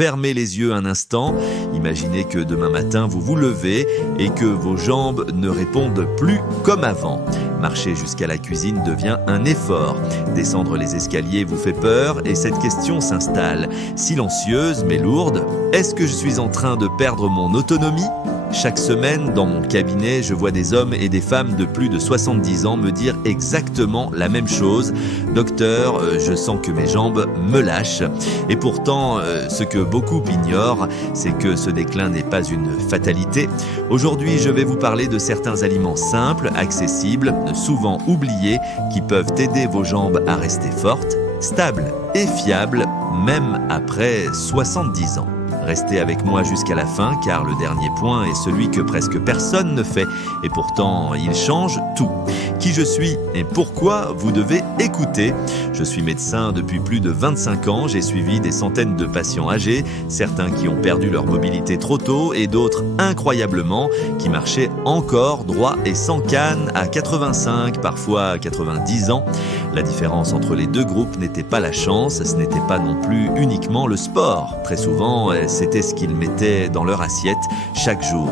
fermez les yeux un instant. Imaginez que demain matin, vous vous levez et que vos jambes ne répondent plus comme avant. Marcher jusqu'à la cuisine devient un effort. Descendre les escaliers vous fait peur et cette question s'installe. Silencieuse mais lourde, est-ce que je suis en train de perdre mon autonomie ? Chaque semaine, dans mon cabinet, je vois des hommes et des femmes de plus de 70 ans me dire exactement la même chose. Docteur, je sens que mes jambes me lâchent. Et pourtant, ce que beaucoup ignorent, c'est que ce déclin n'est pas une fatalité. Aujourd'hui, je vais vous parler de certains aliments simples, accessibles, souvent oubliés, qui peuvent aider vos jambes à rester fortes, stables et fiables, même après 70 ans. Restez avec moi jusqu'à la fin car le dernier point est celui que presque personne ne fait et pourtant il change tout. Qui je suis et pourquoi vous devez écouter. Je suis médecin depuis plus de 25 ans, j'ai suivi des centaines de patients âgés, certains qui ont perdu leur mobilité trop tôt et d'autres incroyablement qui marchaient encore droit et sans canne à 85, parfois 90 ans. La différence entre les deux groupes n'était pas la chance, ce n'était pas non plus uniquement le sport. Très souvent, c'était ce qu'ils mettaient dans leur assiette chaque jour.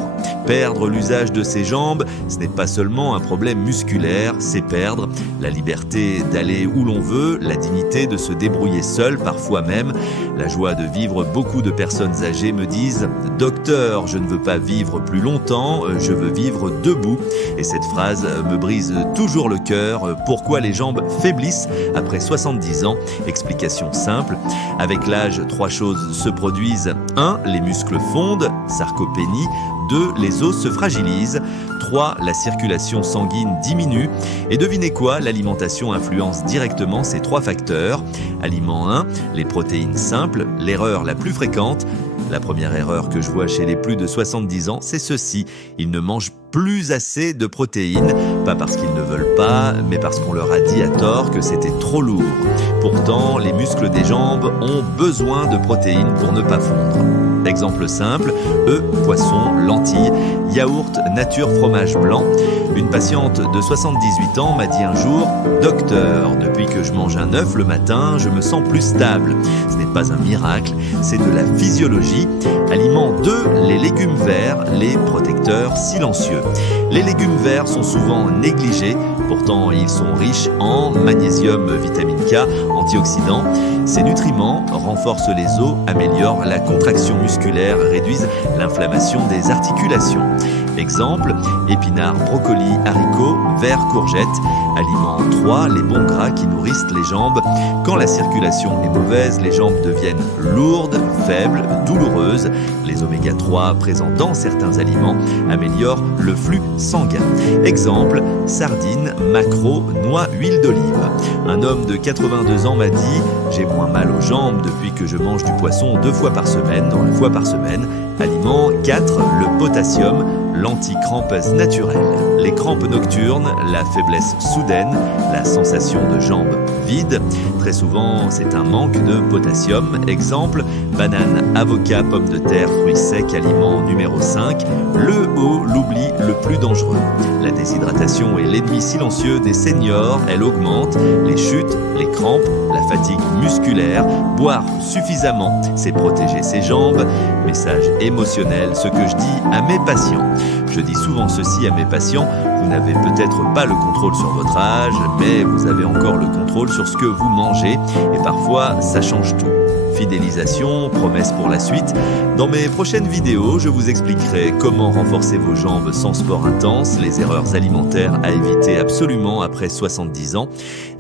Perdre l'usage de ses jambes, ce n'est pas seulement un problème musculaire, c'est perdre la liberté d'aller où l'on veut, la dignité de se débrouiller seul, parfois même la joie de vivre. Beaucoup de personnes âgées me disent « Docteur, je ne veux pas vivre plus longtemps, je veux vivre debout ». Et cette phrase me brise toujours le cœur. Pourquoi les jambes faiblissent après 70 ans? Explication simple. Avec l'âge, 3 choses se produisent. 1. Les muscles fondent, sarcopénie. 2. Les os se fragilisent. 3. La circulation sanguine diminue. Et devinez quoi? L'alimentation influence directement ces 3 facteurs. Aliment 1, les protéines simples, l'erreur la plus fréquente. La première erreur que je vois chez les plus de 70 ans, c'est ceci. Ils ne mangent plus assez de protéines, pas parce qu'ils ne veulent pas, mais parce qu'on leur a dit à tort que c'était trop lourd. Pourtant, les muscles des jambes ont besoin de protéines pour ne pas fondre. Exemple simple, œufs, poissons, lentilles, yaourt, nature, fromage blanc. Une patiente de 78 ans m'a dit un jour « Docteur, depuis que je mange un œuf le matin, je me sens plus stable. » Ce n'est pas un miracle, c'est de la physiologie. Aliment 2, les légumes verts, les protecteurs silencieux. Les légumes verts sont souvent négligés, pourtant ils sont riches en magnésium, vitamine K, antioxydants. Ces nutriments renforcent les os, améliorent la contraction musculaire, réduisent l'inflammation des articulations. Exemple, épinards, brocolis, haricots, verts, courgettes. Aliment 3, les bons gras qui nourrissent les jambes. Quand la circulation est mauvaise, les jambes deviennent lourdes, faibles, douloureuses. Les oméga 3 présents dans certains aliments améliorent le flux sanguin. Exemple, sardines, maquereaux, noix, huile d'olive. Un homme de 82 ans m'a dit « J'ai moins mal aux jambes depuis que je mange du poisson 2 fois par semaine, dans la fois par semaine. » Aliment 4, le potassium, l'anti-crampes naturelle. Les crampes nocturnes, la faiblesse soudaine, la sensation de jambes vides. Très souvent, c'est un manque de potassium. Exemple, banane, avocat, pommes de terre, fruits secs, aliment numéro 5. Le haut, l'oubli le plus dangereux. La déshydratation est l'ennemi silencieux des seniors. Elle augmente les chutes, les crampes, la fatigue musculaire. Boire suffisamment, c'est protéger ses jambes. Message émotionnel, ce que je dis à mes patients. Je dis souvent ceci à mes patients, vous n'avez peut-être pas le contrôle sur votre âge, mais vous avez encore le contrôle sur ce que vous mangez, et parfois ça change tout. Fidélisation, promesse pour la suite. Dans mes prochaines vidéos, je vous expliquerai comment renforcer vos jambes sans sport intense, les erreurs alimentaires à éviter absolument après 70 ans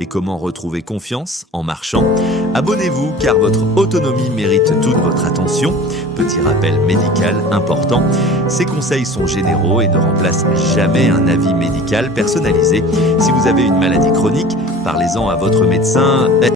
et comment retrouver confiance en marchant. Abonnez-vous car votre autonomie mérite toute votre attention. Petit rappel médical important, ces conseils sont généraux et ne remplacent jamais un avis médical personnalisé. Si vous avez une maladie chronique, parlez-en à votre médecin.